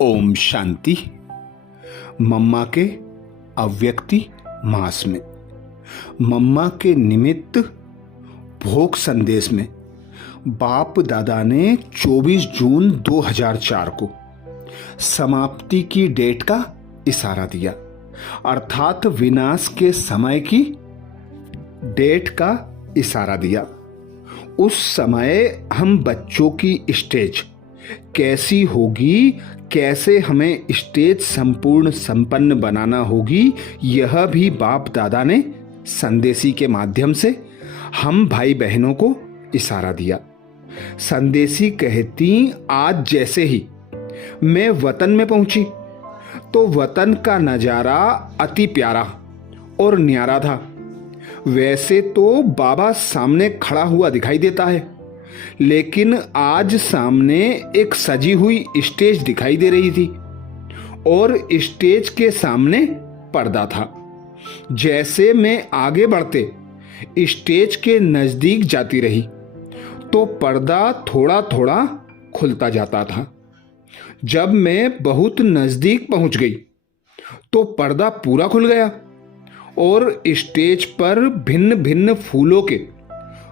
ओम शांति। मम्मा के अव्यक्ति मास में मम्मा के निमित्त भोग संदेश में बाप दादा ने 24 जून 2004 को समाप्ति की डेट का इशारा दिया, अर्थात विनाश के समय की डेट का इशारा दिया। उस समय हम बच्चों की स्टेज कैसी होगी, कैसे हमें स्टेज संपूर्ण संपन्न बनाना होगी, यह भी बाप दादा ने संदेशी के माध्यम से हम भाई बहनों को इशारा दिया। संदेशी कहती, आज जैसे ही मैं वतन में पहुंची तो वतन का नजारा अति प्यारा और न्यारा था। वैसे तो बाबा सामने खड़ा हुआ दिखाई देता है, लेकिन आज सामने एक सजी हुई स्टेज दिखाई दे रही थी और स्टेज के सामने पर्दा था। जैसे मैं आगे बढ़ते स्टेज के नजदीक जाती रही तो पर्दा थोड़ा थोड़ा खुलता जाता था। जब मैं बहुत नजदीक पहुंच गई तो पर्दा पूरा खुल गया और स्टेज पर भिन्न भिन्न फूलों के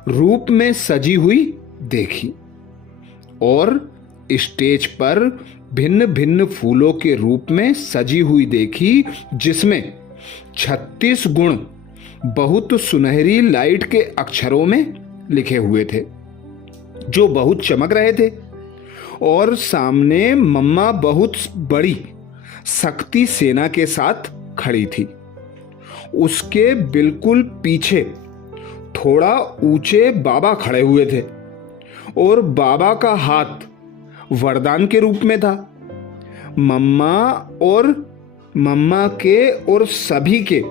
रूप में सजी हुई देखी और स्टेज पर भिन्न भिन्न फूलों के रूप में सजी हुई देखी, जिसमें 36 गुण बहुत सुनहरी लाइट के अक्षरों में लिखे हुए थे जो बहुत चमक रहे थे। और सामने मम्मा बहुत बड़ी शक्ति सेना के साथ खड़ी थी। उसके बिल्कुल पीछे थोड़ा ऊंचे बाबा खड़े हुए थे और बाबा का हाथ वरदान के रूप में था। मम्मा के और सभी के,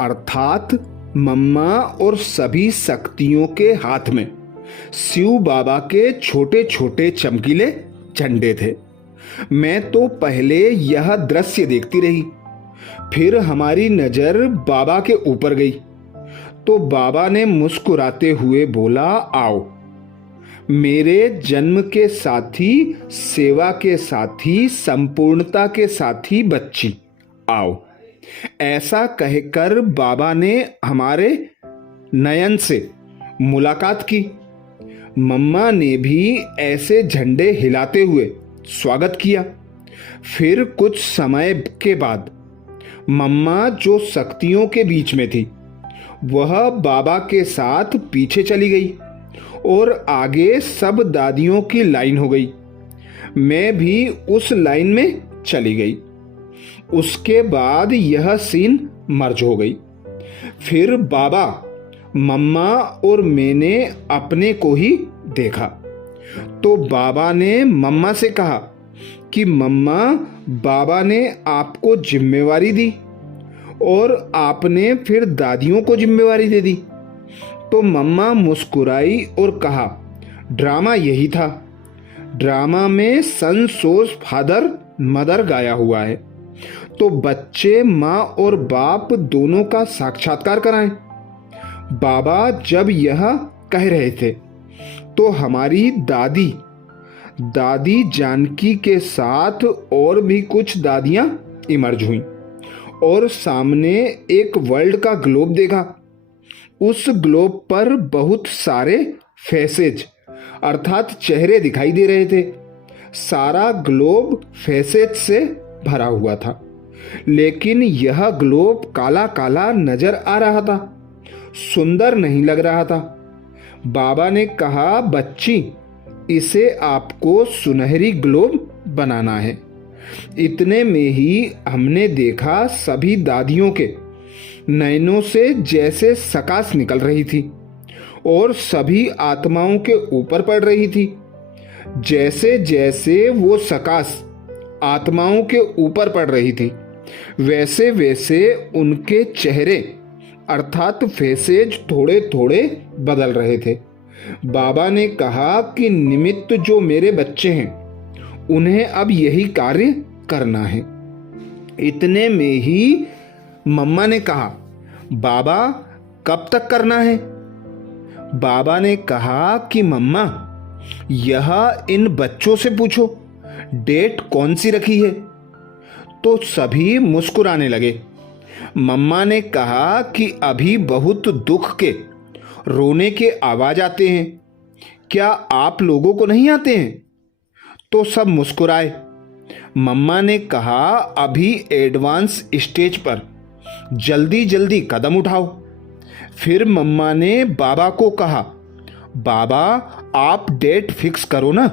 अर्थात मम्मा और सभी शक्तियों के हाथ में शिव बाबा के छोटे छोटे चमकीले झंडे थे। मैं तो पहले यह दृश्य देखती रही, फिर हमारी नजर बाबा के ऊपर गई तो बाबा ने मुस्कुराते हुए बोला, आओ मेरे जन्म के साथी, सेवा के साथी, संपूर्णता के साथी बच्ची, आओ। ऐसा कहकर बाबा ने हमारे नयन से मुलाकात की। मम्मा ने भी ऐसे झंडे हिलाते हुए स्वागत किया। फिर कुछ समय के बाद मम्मा जो शक्तियों के बीच में थी वह बाबा के साथ पीछे चली गई और आगे सब दादियों की लाइन हो गई। मैं भी उस लाइन में चली गई। उसके बाद यह सीन मर्ज हो गई। फिर बाबा, मम्मा और मैंने अपने को ही देखा तो बाबा ने मम्मा से कहा कि मम्मा, बाबा ने आपको जिम्मेवारी दी और आपने फिर दादियों को जिम्मेवारी दे दी। तो मम्मा मुस्कुराई और कहा, ड्रामा यही था। ड्रामा में सन सोर्स फादर मदर गाया हुआ है, तो बच्चे माँ और बाप दोनों का साक्षात्कार कराएं। बाबा जब यह कह रहे थे तो हमारी दादी जानकी के साथ और भी कुछ दादियां इमर्ज हुईं और सामने एक वर्ल्ड का ग्लोब देखा। उस ग्लोब पर बहुत सारे फेसेज, अर्थात चेहरे दिखाई दे रहे थे। सारा ग्लोब फेसेज से भरा हुआ था, लेकिन यह ग्लोब काला काला नजर आ रहा था, सुंदर नहीं लग रहा था। बाबा ने कहा, बच्ची, इसे आपको सुनहरी ग्लोब बनाना है। इतने में ही हमने देखा सभी दादियों के नयनों से जैसे सकाश निकल रही थी और सभी आत्माओं के ऊपर पड़ रही थी। जैसे जैसे वो सकाश आत्माओं के ऊपर पड़ रही थी, वैसे वैसे उनके चेहरे, अर्थात फेसेज थोड़े थोड़े बदल रहे थे। बाबा ने कहा कि निमित्त जो मेरे बच्चे हैं उन्हें अब यही कार्य करना है। इतने में ही मम्मा ने कहा, बाबा कब तक करना है? बाबा ने कहा कि मम्मा, यह इन बच्चों से पूछो डेट कौन सी रखी है? तो सभी मुस्कुराने लगे। मम्मा ने कहा कि अभी बहुत दुख के, रोने के आवाज आते हैं। क्या आप लोगों को नहीं आते हैं? तो सब मुस्कुराए। मम्मा ने कहा अभी एडवांस स्टेज पर जल्दी जल्दी कदम उठाओ। फिर मम्मा ने बाबा को कहा, बाबा आप डेट फिक्स करो ना।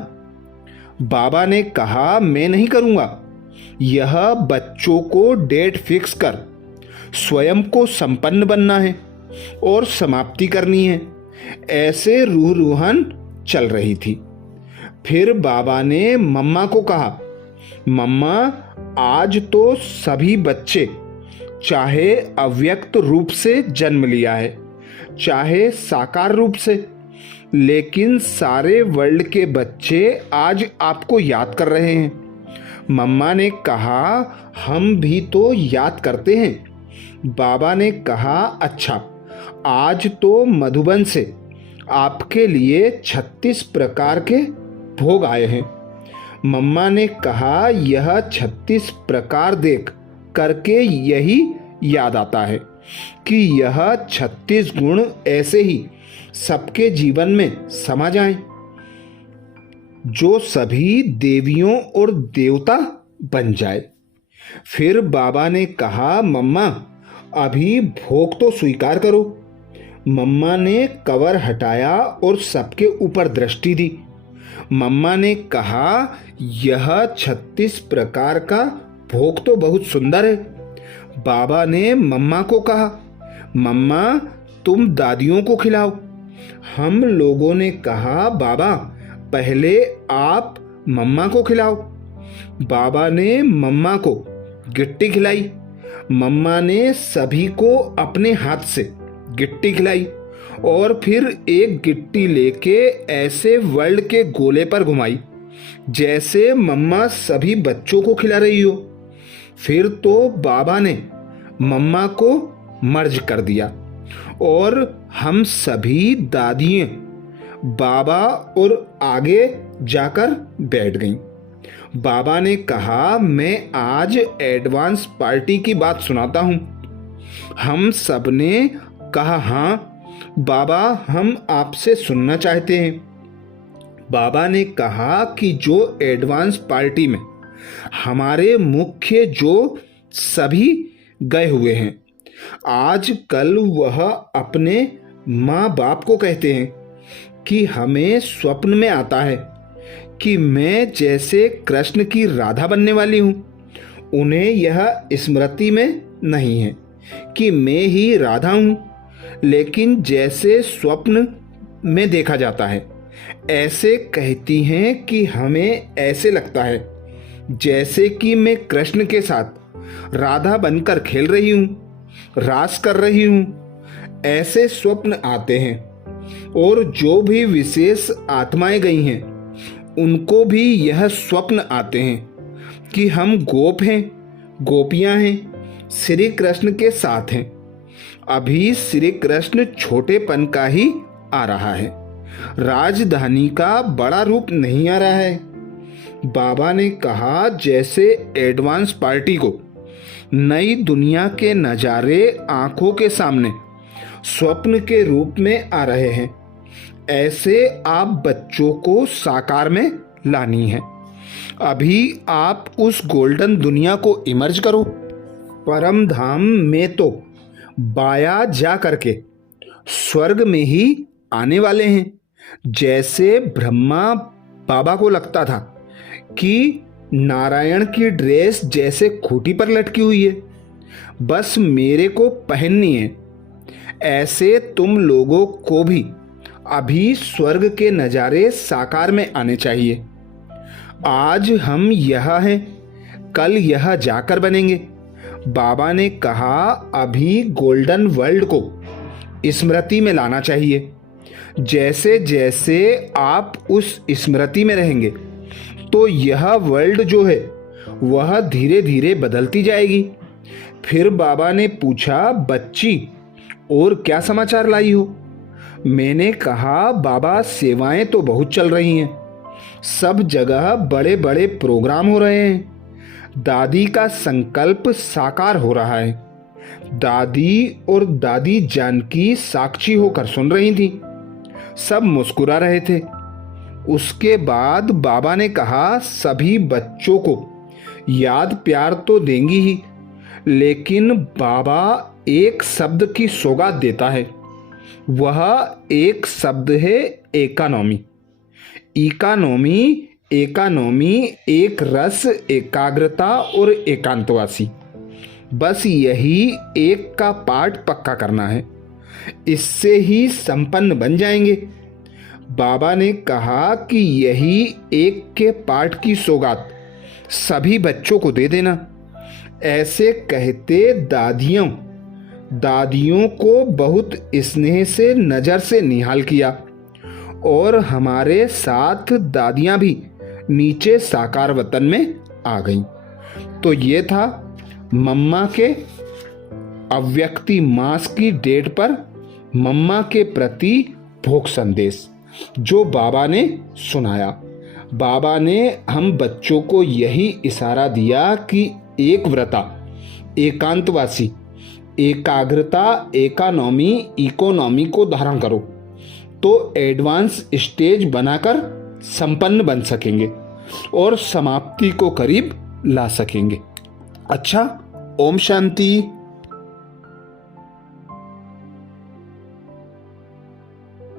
बाबा ने कहा मैं नहीं करूँगा, यह बच्चों को डेट फिक्स कर स्वयं को संपन्न बनना है और समाप्ति करनी है। ऐसे रूहन चल रही थी। फिर बाबा ने मम्मा को कहा, मम्मा आज तो सभी बच्चे चाहे अव्यक्त रूप से जन्म लिया है, चाहे साकार रूप से, लेकिन सारे वर्ल्ड के बच्चे आज आपको याद कर रहे हैं। मम्मा ने कहा हम भी तो याद करते हैं। बाबा ने कहा अच्छा, आज तो मधुबन से आपके लिए 36 प्रकार के भोग आए हैं। मम्मा ने कहा यह 36 प्रकार देख करके यही याद आता है कि यह 36 गुण ऐसे ही सबके जीवन में समा जाएं, जो सभी देवियों और देवता बन जाए। फिर बाबा ने कहा मम्मा अभी भोग तो स्वीकार करो। मम्मा ने कवर हटाया और सबके ऊपर दृष्टि दी। मम्मा ने कहा यह 36 प्रकार का भोग तो बहुत सुंदर है। बाबा ने मम्मा को कहा मम्मा तुम दादियों को खिलाओ। हम लोगों ने कहा बाबा पहले आप मम्मा को खिलाओ। बाबा ने मम्मा को गिट्टी खिलाई। मम्मा ने सभी को अपने हाथ से गिट्टी खिलाई और फिर एक गिट्टी लेके ऐसे वर्ल्ड के गोले पर घुमाई जैसे मम्मा सभी बच्चों को खिला रही हो। फिर तो बाबा ने मम्मा को मर्ज कर दिया और हम सभी दादियाँ बाबा और आगे जाकर बैठ गईं। बाबा ने कहा मैं आज एडवांस पार्टी की बात सुनाता हूँ। हम सब ने कहा हाँ बाबा हम आपसे सुनना चाहते हैं। बाबा ने कहा कि जो एडवांस पार्टी में हमारे मुख्य जो सभी गए हुए हैं, आज कल वह अपने माँ बाप को कहते हैं कि हमें स्वप्न में आता है कि मैं जैसे कृष्ण की राधा बनने वाली हूँ। उन्हें यह स्मृति में नहीं है कि मैं ही राधा हूँ, लेकिन जैसे स्वप्न में देखा जाता है ऐसे कहती हैं कि हमें ऐसे लगता है जैसे कि मैं कृष्ण के साथ राधा बनकर खेल रही हूँ, रास कर रही हूँ। ऐसे स्वप्न आते हैं और जो भी विशेष आत्माएं गई हैं उनको भी यह स्वप्न आते हैं कि हम गोप हैं, गोपियां हैं, श्री कृष्ण के साथ हैं। अभी श्री कृष्ण छोटेपन का ही आ रहा है, राजधानी का बड़ा रूप नहीं आ रहा है। बाबा ने कहा जैसे एडवांस पार्टी को नई दुनिया के नज़ारे आंखों के सामने स्वप्न के रूप में आ रहे हैं, ऐसे आप बच्चों को साकार में लानी है। अभी आप उस गोल्डन दुनिया को इमर्ज करो। परम धाम में तो बाया जा करके स्वर्ग में ही आने वाले हैं। जैसे ब्रह्मा बाबा को लगता था कि नारायण की ड्रेस जैसे खूंटी पर लटकी हुई है, बस मेरे को पहननी है, ऐसे तुम लोगों को भी अभी स्वर्ग के नज़ारे साकार में आने चाहिए। आज हम यह हैं, कल यह जाकर बनेंगे। बाबा ने कहा अभी गोल्डन वर्ल्ड को स्मृति में लाना चाहिए। जैसे जैसे आप उस स्मृति में रहेंगे तो यह वर्ल्ड जो है वह धीरे धीरे बदलती जाएगी। फिर बाबा ने पूछा बच्ची और क्या समाचार लाई हो? मैंने कहा बाबा सेवाएं तो बहुत चल रही हैं, सब जगह बड़े बड़े प्रोग्राम हो रहे हैं। दादी का संकल्प साकार हो रहा है। दादी और दादी जानकी साक्षी होकर सुन रही थी। सब मुस्कुरा रहे थे। उसके बाद बाबा ने कहा, सभी बच्चों को याद प्यार तो देंगी ही, लेकिन बाबा एक शब्द की सौगात देता है। वह एक शब्द है इकोनॉमी। इकोनॉमी, इकोनॉमी एक रस, एकाग्रता और एकांतवासी। बस यही एक का पाठ पक्का करना है, इससे ही संपन्न बन जाएंगे। बाबा ने कहा कि यही एक के पाठ की सौगात सभी बच्चों को दे देना। ऐसे कहते दादियों को बहुत स्नेह से नजर से निहाल किया और हमारे साथ दादियां भी नीचे साकार वतन में आ गईं। तो ये था मम्मा के अव्यक्ति मास की डेट पर मम्मा के प्रति भोग संदेश जो बाबा ने सुनाया। बाबा ने हम बच्चों को यही इशारा दिया कि एक व्रता, एकांतवासी, एकाग्रता, इकोनॉमी को धारण करो तो एडवांस स्टेज बनाकर संपन्न बन सकेंगे और समाप्ति को करीब ला सकेंगे। अच्छा, ओम शांति।